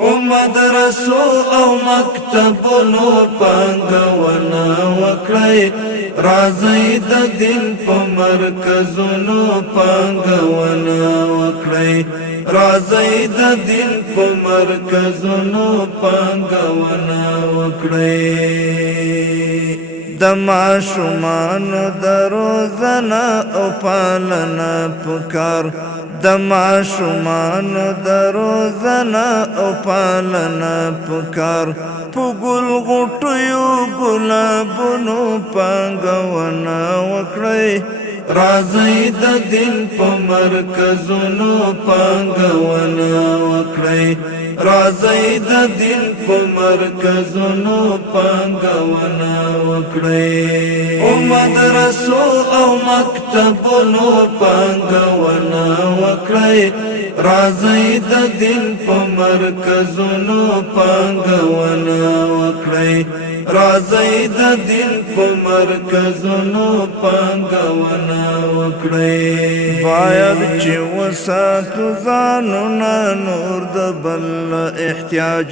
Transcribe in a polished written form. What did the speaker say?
په مدرسو او مکتبونو پانګونه وکړئ راځئ د دین په مرکزونو پانګونه وکړئ راځئ د دین په مرکزونو پانګونه وکړئ د ماشومانو د روزنه او پالنه پکار د ماشومانو د روزنه او پالنه پکار په ګل غوټیو ګلابونو پانګونه وکړئ راځئ د دین په مرکزونو پانګونه وکړئ راځئ د دین په مرکزونو پانګونه وکړئ او مدرسو او مکتبونو پانګونه وکړئ راځئ د دین په مرکزونو پانګونه وکړئ راځئ د دین په مرکزونو پانګونه وکړئ باید چې وساتو ځانونه نور د بل احتیاج